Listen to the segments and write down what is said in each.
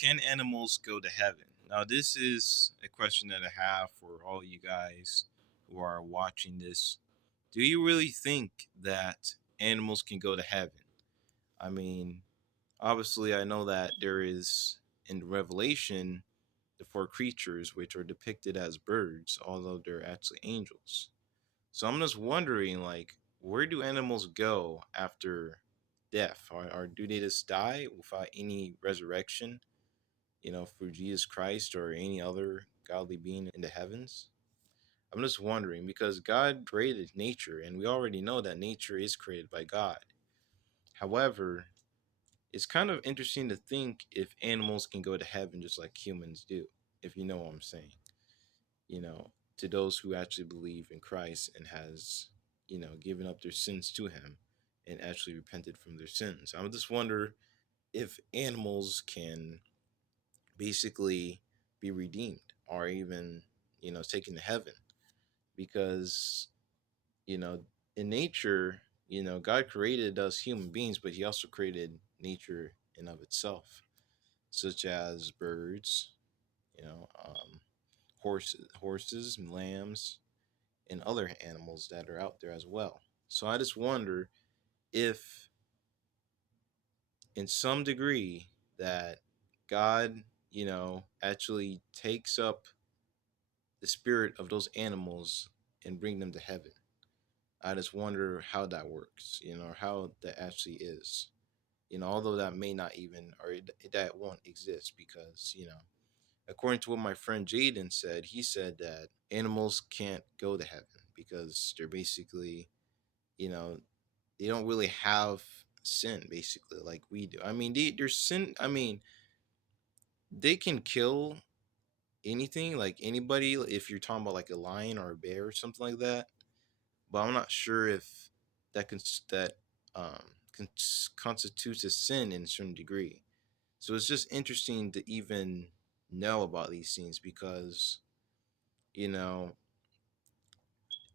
Can animals go to heaven? Now, this is a question that I have for all you guys who are watching this. Do you really think that animals can go to heaven? I mean, obviously, I know that there is in Revelation the four creatures which are depicted as birds, although they're actually angels. So I'm just wondering, like, where do animals go after death? Or do they just die without any resurrection? Through Jesus Christ or any other godly being in the heavens? I'm just wondering because God created nature, and we already know that nature is created by God. However, it's kind of interesting to think if animals can go to heaven just like humans do, if you know what I'm saying. You know, to those who actually believe in Christ and has, given up their sins to him and actually repented from their sins. I would just wonder if animals can basically be redeemed or even taken to heaven because you know in nature God created us human beings, but he also created nature in of itself, such as birds, horses and lambs and other animals that are out there as well. So I just wonder if in some degree that God actually takes up the spirit of those animals and bring them to heaven. I just wonder how that works, or how that actually is. Although that may not even, or that won't exist because, according to what my friend Jaden said, he said that animals can't go to heaven because they're basically, you know, they don't really have sin, basically, like we do. I mean, they're sin. I mean, they can kill anything, like anybody, if you're talking about like a lion or a bear or something like that. But I'm not sure if that um, constitutes a sin in a certain degree. So it's just interesting to even know about these things because you know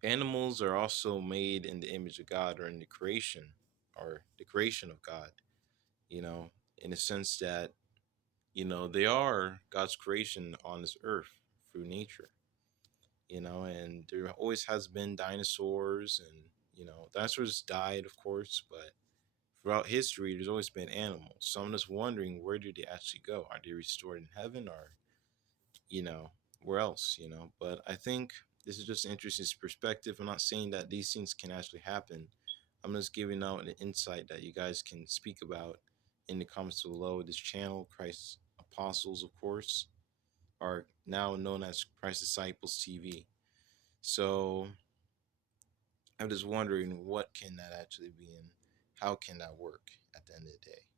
animals are also made in the image of God or in the creation or the creation of God. You know, in the sense that they are God's creation on this earth through nature. And there always has been dinosaurs, and dinosaurs died, of course, but throughout history there's always been animals. So I'm just wondering, where do they actually go? Are they restored in heaven, or you know where else? But I think this is just an interesting perspective. I'm not saying that these things can actually happen. I'm just giving out an insight that you guys can speak about in the comments below. This channel, Christ Apostles, of course, are now known as Christ Disciples TV. So I'm just wondering, what can that actually be, and how can that work at the end of the day?